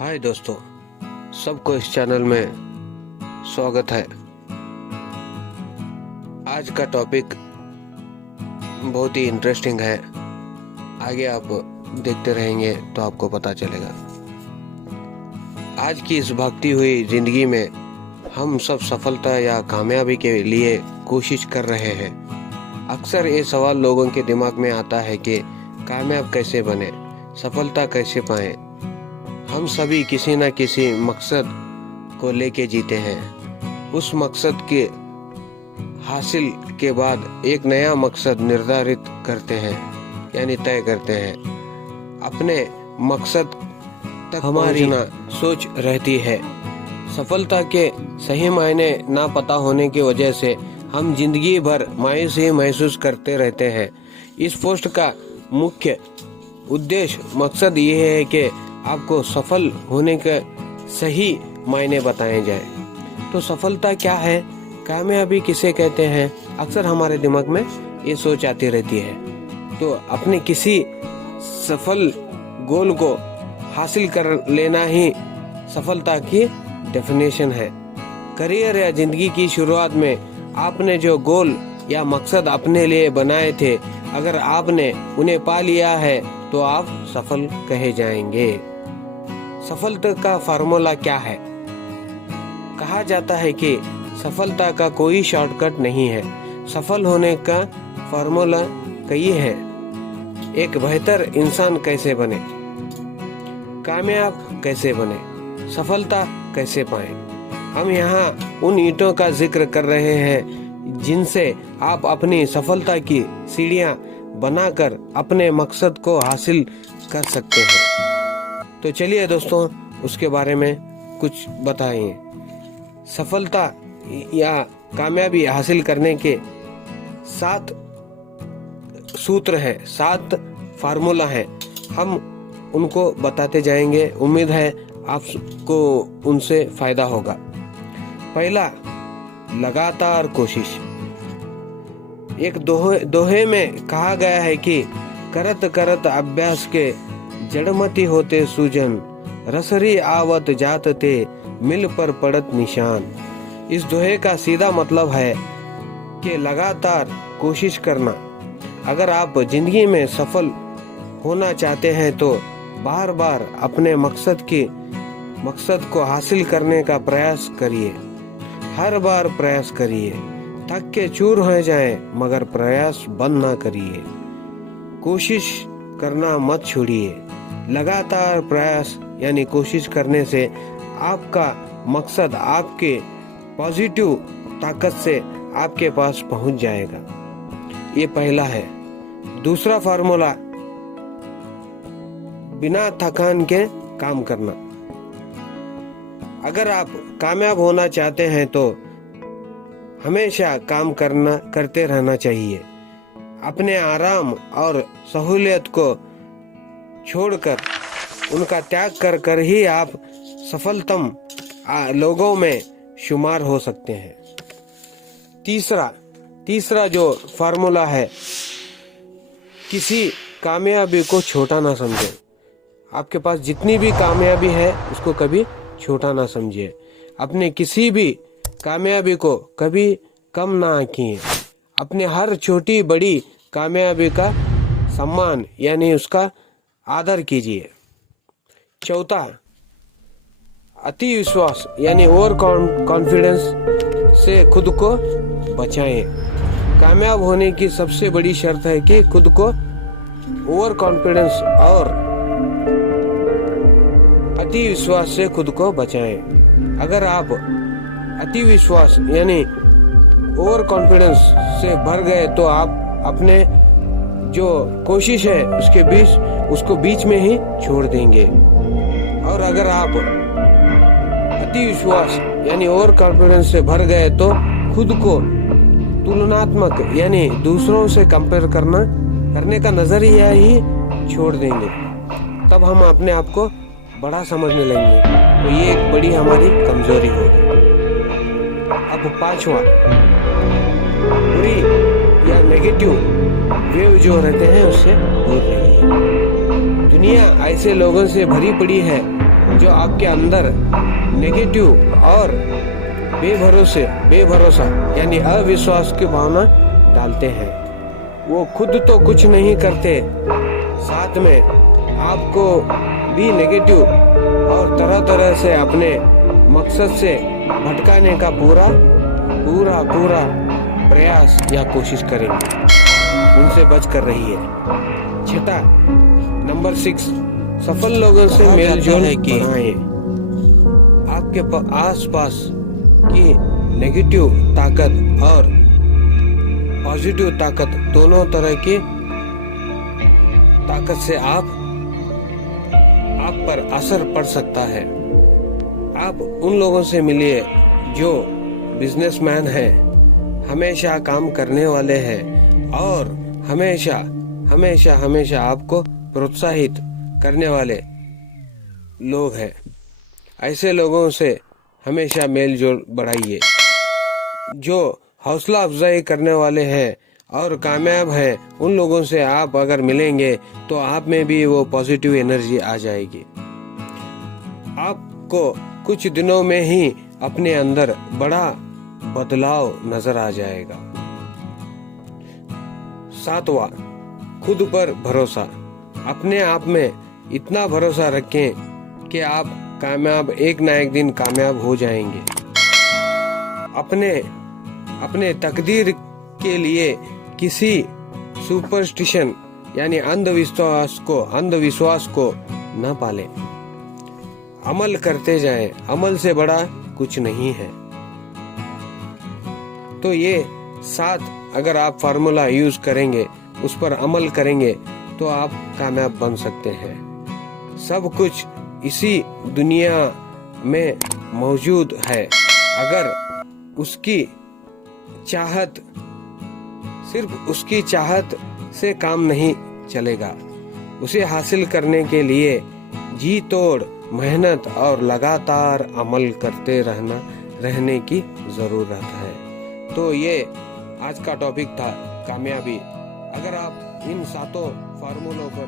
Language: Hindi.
हाय दोस्तों, सबको इस चैनल में स्वागत है। आज का टॉपिक बहुत ही इंटरेस्टिंग है। आगे आप देखते रहेंगे तो आपको पता चलेगा। आज की इस भागती हुई जिंदगी में हम सब सफलता या कामयाबी के लिए कोशिश कर रहे हैं। अक्सर ये सवाल लोगों के दिमाग में आता है कि कामयाब कैसे बने, सफलता कैसे पाएं। हम सभी किसी न किसी मकसद को लेके जीते हैं। उस मकसद के हासिल के बाद एक नया मकसद निर्धारित करते हैं, यानी तय करते हैं। अपने मकसद तक हमारी सोच रहती है। सफलता के सही मायने ना पता होने की वजह से हम जिंदगी भर मायूसी महसूस करते रहते हैं। इस पोस्ट का मुख्य उद्देश्य मकसद ये है कि आपको सफल होने के सही मायने बताए जाए। तो सफलता क्या है, कामयाबी किसे कहते हैं, अक्सर हमारे दिमाग में ये सोच आती रहती है। तो अपने किसी सफल गोल को हासिल कर लेना ही सफलता की डेफिनेशन है। करियर या जिंदगी की शुरुआत में आपने जो गोल या मकसद अपने लिए बनाए थे, अगर आपने उन्हें पा लिया है तो आप सफल कहे जाएंगे। सफलता का फार्मूला क्या है? कहा जाता है कि सफलता का कोई शॉर्टकट नहीं है। सफल होने का फार्मूला कई है। एक बेहतर इंसान कैसे बने, कामयाब कैसे बने, सफलता कैसे पाएं। हम यहाँ उन ईंटों का जिक्र कर रहे हैं जिनसे आप अपनी सफलता की सीढ़ियाँ बनाकर अपने मकसद को हासिल कर सकते हैं। तो चलिए दोस्तों, उसके बारे में कुछ बताइए। सफलता या कामयाबी हासिल करने के 7 सूत्र हैं, 7 फार्मूला हैं। हम उनको बताते जाएंगे। उम्मीद है आपको उनसे फायदा होगा। पहला, लगातार कोशिश। एक दोहे में कहा गया है कि करत करत अभ्यास के जड़मती होते सूजन, रसरी आवत जात ते मिल पर पड़त निशान। इस दोहे का सीधा मतलब है कि लगातार कोशिश करना। अगर आप जिंदगी में सफल होना चाहते हैं तो बार बार अपने मकसद को हासिल करने का प्रयास करिए। हर बार प्रयास करिए, थक के चूर हो जाए मगर प्रयास बंद ना करिए। कोशिश करना मत छोड़िए। लगातार प्रयास यानी कोशिश करने से आपका मकसद आपके पॉजिटिव ताकत से आपके पास पहुंच जाएगा। ये पहला है। दूसरा फार्मूला, बिना थकान के काम करना। अगर आप कामयाब होना चाहते हैं तो हमेशा काम करते रहना चाहिए। अपने आराम और सहूलियत को छोड़कर उनका त्याग कर ही आप सफलतम लोगों में शुमार हो सकते हैं। तीसरा जो फार्मूला है, किसी कामयाबी को छोटा ना समझे। आपके पास जितनी भी कामयाबी है उसको कभी छोटा ना समझिए। अपने किसी भी कामयाबी को कभी कम ना आंकिए। अपने हर छोटी बड़ी कामयाबी का सम्मान यानी उसका आदर कीजिए। चौथा, अति विश्वास यानी ओवर कॉन्फिडेंस से खुद को बचाएं। कामयाब होने की सबसे बड़ी शर्त है कि खुद को ओवर कॉन्फिडेंस और अति विश्वास से खुद को बचाएं। अगर आप अति विश्वास यानी ओवर कॉन्फिडेंस से भर गए तो आप अपने जो कोशिश है उसको बीच में ही छोड़ देंगे। और अगर आप अति विश्वास यानी ओवर कॉन्फिडेंस से भर गए तो खुद को तुलनात्मक यानी दूसरों से कंपेयर करने का नजरिया ही छोड़ देंगे। तब हम अपने आप को बड़ा समझने लगेंगे। तो ये एक बड़ी हमारी कमजोरी होगी। अब 5वां, बुरी या नेगेटिव वेव जो रहते हैं उससे दूर रहिए। दुनिया ऐसे लोगों से भरी पड़ी है जो आपके अंदर नेगेटिव और बेभरोसा यानी अविश्वास की भावना डालते हैं, वो खुद तो कुछ नहीं करते, साथ में आपको भी नेगेटिव और तरह तरह से अपने मकसद से भटकाने का पूरा प्रयास या कोशिश करेंगे। उनसे बच कर रहिए। छठा, नंबर 6, सफल लोगों से मेल जोल बढ़ाएं। आपके आसपास की नेगेटिव ताकत और पॉजिटिव ताकत, दोनों तरह की ताकत से आप पर असर पड़ सकता है। आप उन लोगों से मिलिए जो बिजनेसमैन हैं, हमेशा काम करने वाले हैं और हमेशा आपको प्रोत्साहित करने वाले लोग हैं। ऐसे लोगों से हमेशा मेल जोल बढ़ाइए। जो हौसला अफजाई करने वाले हैं और कामयाब हैं, उन लोगों से आप अगर मिलेंगे तो आप में भी वो पॉजिटिव एनर्जी आ जाएगी। आपको कुछ दिनों में ही अपने अंदर बड़ा बदलाव नजर आ जाएगा। 7वां, खुद पर भरोसा। अपने आप में इतना भरोसा रखें कि आप एक ना एक दिन कामयाब हो जाएंगे। अपने तकदीर के लिए किसी सुपरस्टिशन यानी अंधविश्वास को न पालें। अमल करते जाएं, अमल से बड़ा कुछ नहीं है। तो ये 7 अगर आप फार्मूला यूज करेंगे, उस पर अमल करेंगे तो आप कामयाब बन सकते हैं। सब कुछ इसी दुनिया में मौजूद है, अगर सिर्फ उसकी चाहत से काम नहीं चलेगा। उसे हासिल करने के लिए जी तोड़ मेहनत और लगातार अमल करते रहने की जरूरत है। तो ये आज का टॉपिक था कामयाबी। अगर आप इन 7 फार्मूलों पर